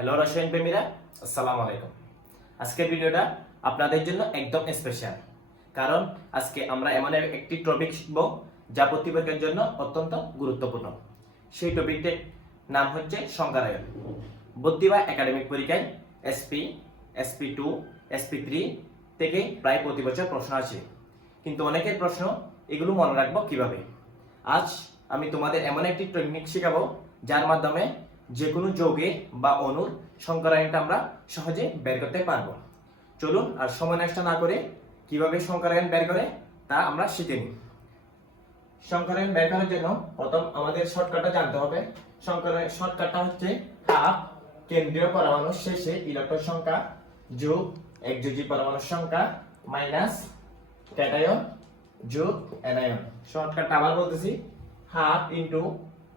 Hello রসায়ন প্রেমীরা, আসসালামু আলাইকুম। আজকের ভিডিওটা আপনাদের জন্য একদম স্পেশাল কারণ আজকে আমরা এমন একটি টপিক শিখব যা প্রতিবেকের জন্য অত্যন্ত গুরুত্বপূর্ণ। সেই টপিকটির নাম হচ্ছে সংজ্ঞারায়ন বুদ্ধিবা একাডেমিক পরীক্ষায় SP SP two SP three থেকে প্রায় প্রতি বছর প্রশ্ন আসে। কিন্তু অনেকের প্রশ্ন এগুলো মনে রাখব কীভাবে? আজ আমি তোমাদের এমন একটি টেকনিক শেখাবো যার মাধ্যমে যে কোনো যৌগের বা অণুর সংকরায়নটা আমরা সহজে বের করতে পারব। চলুন আর সময় নষ্ট না করে কীভাবে সংকরায়ন বের করে তা আমরা শিখে নিই। সংকরায়ন বের করার জন্য প্রথম আমাদের শর্টকাটটা জানতে হবে। সংকরায়ন শর্টকাটটা হচ্ছে হাফ কেন্দ্রীয় পরমাণুর শেষে ইলেকট্রন সংখ্যা যোগ একযোজী পরমাণুর সংখ্যা মাইনাস ক্যাটায়ন যোগ অ্যানায়ন। শর্টকাটটা আবার বলতেছি। হাফ ইনটু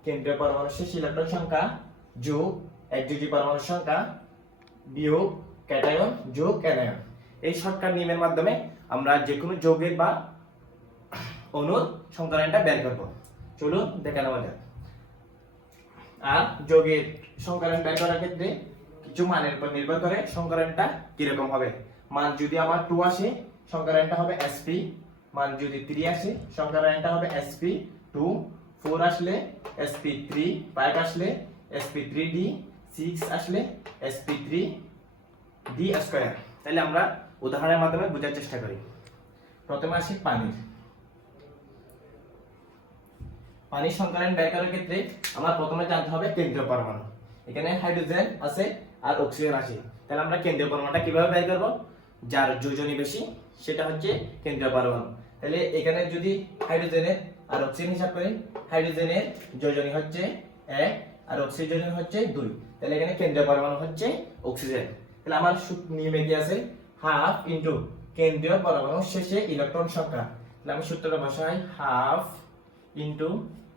কেন্দ্রীয় পরমাণুর শেষ ইলেকট্রন সংখ্যা যোগ একযোজী পরমাণুর সংখ্যা বিয়োগ ক্যাটায়ন যোগ অ্যানায়ন এই শর্টকাট নিয়মের মাধ্যমে আমরা যে কোনো যৌগের বা অণুর সংকলনটা বের করব। চলুন দেখে নেওয়া যাক। আর যোগের সংকলন বের করার ক্ষেত্রে কিছু মানের উপর নির্ভর করে সংকলনটা কীরকম হবে। মান যদি আমার টু আসে, সংকলনটা হবে এসপি মান যদি থ্রি আসে, সংকলনটা হবে এসপি টু ফোর আসলে এসপি থ্রি ফাইভ আসলে এসপি থ্রি ডি সিক্স আসলে এসপি থ্রি ডি স্কোয়ার তাহলে আমরা উদাহরণের মাধ্যমে বোঝার চেষ্টা করি। প্রথমে আসি পানির। পানির সংকলন বের করার ক্ষেত্রে আমার প্রথমে জানতে হবে কেন্দ্রীয় পরমাণু। এখানে হাইড্রোজেন আছে আর অক্সিজেন আছে। তাহলে আমরা কেন্দ্রীয় পরমাণুটা কীভাবে বের করব? যার যোজনী বেশি, সেটা হচ্ছে কেন্দ্রীয় পরমাণু। তাহলে এখানে যদি হাইড্রোজেনের আর অক্সিজেন হিসাব করি, হাইড্রোজেনের যোজনী হচ্ছে এক আর অক্সিজেন হচ্ছে দুই। তাহলে এখানে কেন্দ্রীয় পরমাণু হচ্ছে অক্সিজেন তাহলে আমার নিয়মে কি আছে? হাফ ইন্টু কেন্দ্রীয় পরমাণু শেষে ইলেকট্রন সংখ্যা। তাহলে আমি সূত্রটা বসাই হাফ ইন্টু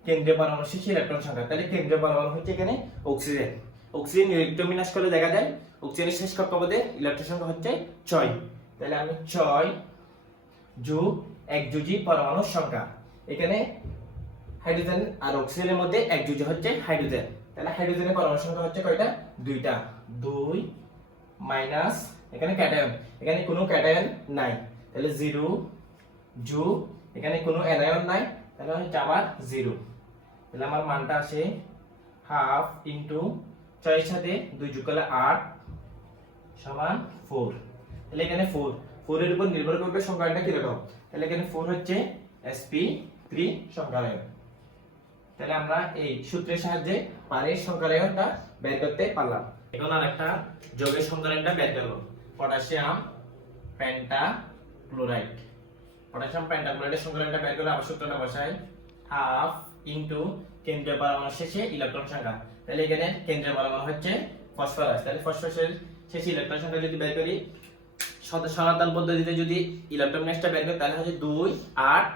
কেন্দ্রীয় পরমাণু শেষে ইলেকট্রন সংখ্যা। তাহলে কেন্দ্রীয় পরমাণু হচ্ছে এখানে অক্সিজেন অক্সিজেন ইলেকট্রন বিন্যাস করলে দেখা যায় অক্সিজেনের শেষ কক্ষপথে ইলেকট্রন সংখ্যা হচ্ছে ছয়। তাহলে আমি ছয় যোগ এক যুজি পরমাণুর সংখ্যা। এখানে হাইড্রোজেন আর অক্সিজেনের মধ্যে এক যুজি হচ্ছে হাইড্রোজেন। তাহলে হাইড্রোজেনের পরমাণু সংখ্যা হচ্ছে কয়টা? দুইটা। দুই মাইনাস এখানে ক্যাটায়ন। এখানে কোনো ক্যাটায়ন নাই। তাহলে জিরো জু, এখানে কোনো অ্যানায়ন নাই। তাহলে হচ্ছে আবার জিরো। তাহলে আমার মানটা আসে হাফ ইন্টু ছয়ের সাথে দুই যোগ করলে আট সমান ফোর। তাহলে এখানে ফোর। ফোরের উপর নির্ভর করবে সংখ্যাটা কীরকম? তাহলে এখানে ফোর হচ্ছে এসপি থ্রি সংখ্যালয়ন তাহলে আমরা এই সূত্রের সাহায্যে পানির সংখ্যালয়নটা বের করতে পারলাম। এখন আর একটা যোগের সংখ্যালয়নটা বের করব। Potassium penta chloride potassium penta ক্লোরাইডের সংখ্যালয়নটা বের করে আবার সূত্রটা বসাই। হাফ ইনটু কেন্দ্রীয় পরমাণু শেষে ইলেকট্রন সংখ্যা। তাহলে এখানে কেন্দ্রীয় পরমাণু হচ্ছে ফসফরাস তাহলে ফসফরাসের শেষে ইলেকট্রন সংখ্যা যদি বের করি সদ- সনাতন পদ্ধতিতে যদি ইলেকট্রন ম্যাচটা বের করি তাহলে হচ্ছে দুই আট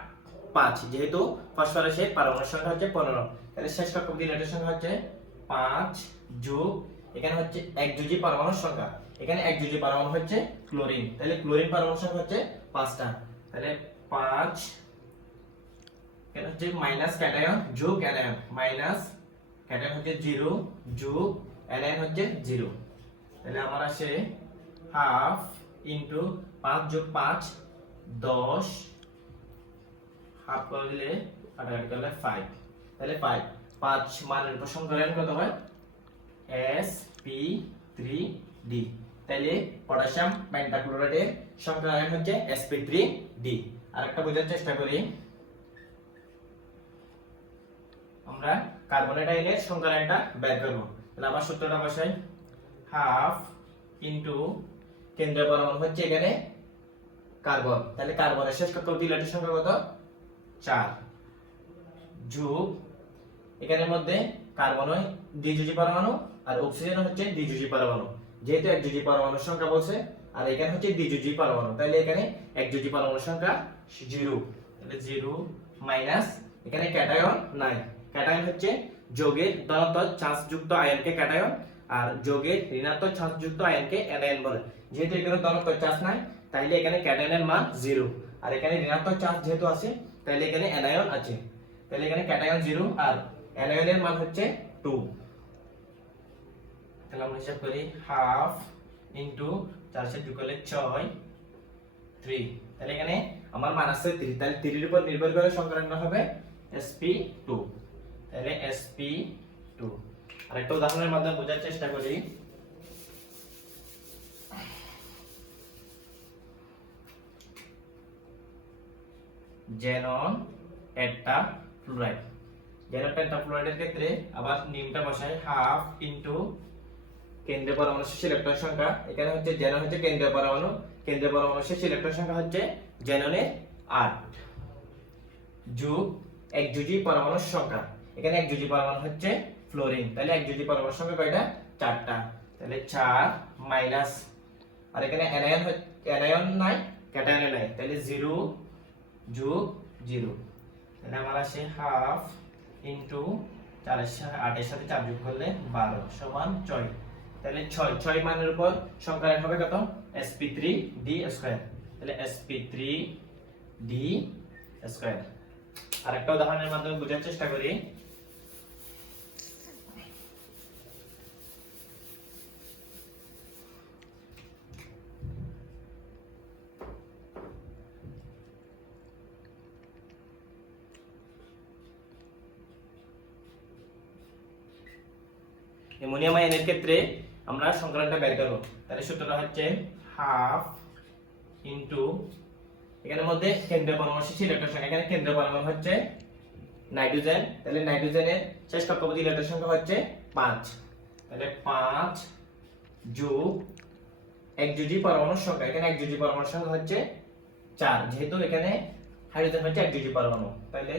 পাঁচ, যেহেতু ফসফরাসের পারমাণবিক সংখ্যা হচ্ছে পনেরো। তাহলে শেষ কক্ষপথ ইলেকট্রন সংখ্যা হচ্ছে পাঁচ যোগ, এখানে হচ্ছে এক যুজি পরমাণুর সংখ্যা। এখানে এক যুজি পরমাণু হচ্ছে ক্লোরিন। তাহলে ক্লোরিন পরমাণুর সংখ্যা হচ্ছে পাঁচটা। তাহলে পাঁচ, এখানে হচ্ছে মাইনাস ক্যাটায়ন যোগ অ্যানায়ন। মাইনাস ক্যাটায়ন হচ্ছে জিরো যোগ অ্যানায়ন হচ্ছে জিরো। তাহলে আমার আসে হাফ ইন্টু পাঁচ যোগ পাঁচ, দশ হাফ করে দিলে কাটাকাটি করলে ফাইভ তাহলে ফাইভ পাঁচ মানের উপর সংকলন কত হয়? এস পি থ্রি ডি তাহলে পটাশিয়াম পেন্টাক্লোরাইডের সংকলন হচ্ছে এসপি থ্রি ডি আর একটা বোঝার চেষ্টা করি। আমরা কার্বনেটাইলের সংকলনটা বের করব। তাহলে আবার সূত্রটা বসাই। হাফ ইনটু কেন্দ্রীয় পরমাণু হচ্ছে এখানে কার্বন। তাহলে কার্বনের শেষ কক্ষপথ ইলেকট্রন সংখ্যা কত? চার যোগ, এখানের মধ্যে কার্বন হয় দ্বিযুজি পরমাণু আর অক্সিজেন হচ্ছে দ্বিযুজি পরমাণু। যেহেতু এক যুজি পরমাণুর সংখ্যা বলছে, আর এখানে হচ্ছে দ্বিযুজি পরমাণু। তাহলে এখানে এক যুজি পরমাণুর সংখ্যা জিরো। তাহলে জিরো মাইনাস এখানে ক্যাটায়ন নাই ক্যাটায়ন হচ্ছে যোগের ধনাত্মক চার্জযুক্ত আয়নকে ক্যাটায়ন আর যোগের ঋণাত্মক চার্জযুক্ত আয়নকে অ্যানায়ন বলে। যেহেতু এখানে ধনাত্মক চার্জ নাই, তাইলে এখানে ক্যাটায়নের মান জিরো। আর এখানে ঋণাত্মক চার্জ যেহেতু আছে তাহলে এখানে অ্যানায়ন আছে। তাহলে এখানে ক্যাটায়ন জিরো আর অ্যানায়নের মান হচ্ছে টু তাহলে আমরা হিসাব করি হাফ ইন্টু চার সাথে দুই করলে ছয় থ্রি তাহলে এখানে আমার মান আছে থ্রি তাহলে থ্রির উপর নির্ভর করে সংখ্যাটা হবে এসপি টু তাহলে এসপি টু আরেকটা উদাহরণের মাধ্যমে বোঝার চেষ্টা করি। জেনন একটা ফ্লুরাইড। জেনন একটা ফ্লুরাইডের ক্ষেত্রে আবার নিয়মটা বসাই হাফ ইনটু কেন্দ্রীয় পরমাণু শেষ ইলেকট্রন সংখ্যা। এখানে হচ্ছে জেনন হচ্ছে কেন্দ্রীয় পরমাণু। কেন্দ্রীয় পরমাণু শেষ ইলেকট্রন সংখ্যা হচ্ছে জেননের আট। যোগ এক জুজি পরমাণুর সংখ্যা। এখানে এক জুজি পরমাণু হচ্ছে ফ্লোরিন। তাহলে এক জুজি পরমাণুর সংখ্যা কয়টা? চারটা। তাহলে চার মাইনাস আর এখানে অ্যানায়ন অ্যানায়ন নাই ক্যাটায়ন নাই। তাহলে জিরো যোগ জিরো। তাহলে আমার আসে হাফ ইন্টু চারের সাথে, আটের সাথে চার যোগ করলে বারো সমান ছয়। তাহলে ছয় ছয় মানের উপর সংখ্যা হবে কত? এসপি থ্রি ডি স্কোয়ার তাহলে এসপি থ্রি ডি স্কোয়ার আরেকটা উদাহরণের মাধ্যমে বোঝার চেষ্টা করি। অ্যামোনিয়াম আয়নের ক্ষেত্রে আমরা সংক্রান্তটা বের করব। তাহলে সূত্রটা হচ্ছে হাফ ইনটু, এখানের মধ্যে কেন্দ্রীয় পরমাণু শেষ ইলেকট্রন সংখ্যা। এখানে কেন্দ্র পরমাণু হচ্ছে নাইট্রোজেন। তাহলে নাইট্রোজেনের শেষ কক্ষপথে ইলেকট্রন সংখ্যা হচ্ছে পাঁচ। তাহলে পাঁচ যোগ এক জুজি পরমাণুর সংখ্যা। এখানে এক জুজি পরমাণুর সংখ্যা হচ্ছে চার। যেহেতু এখানে হাইড্রোজেন হচ্ছে এক জুজি পরমাণু। তাহলে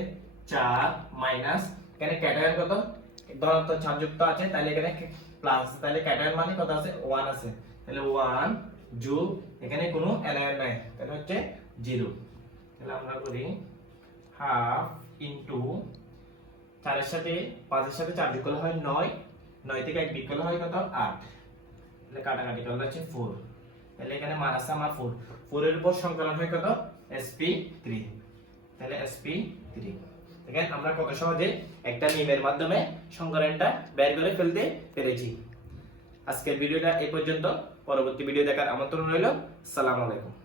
চার মাইনাস, এখানে ক্যাটায়ন কত? ধনাত্মক চার্জ যুক্ত আছে, তাহলে এখানে প্লাস তাহলে ক্যাটায়ন মানে কত আছে? ওয়ান আছে। তাহলে ওয়ান যোগ এখানে কোনো অ্যানায়ন নাই। তাহলে হচ্ছে জিরো তাহলে আমরা করি হাফ ইন্টু চারের সাথে, পাঁচের সাথে চার যোগ হয় নয়। নয় থেকে এক বিক হয় কত? আট। তাহলে কাটাকাটি করলে হচ্ছে ফোর তাহলে এখানে আছে আমার ফোর ফোরের উপর সংকলন হয় কত? এসপি থ্রি তাহলে এসপি থ্রি দেখেন, আমরা কত সহজে একটা নিয়মের মাধ্যমে সংকলনটা বের করে ফেলতে পেরেছি। আজকের ভিডিওটা এ পর্যন্ত। পরবর্তী ভিডিও দেখার আমন্ত্রণ রইল। সালাম আলাইকুম।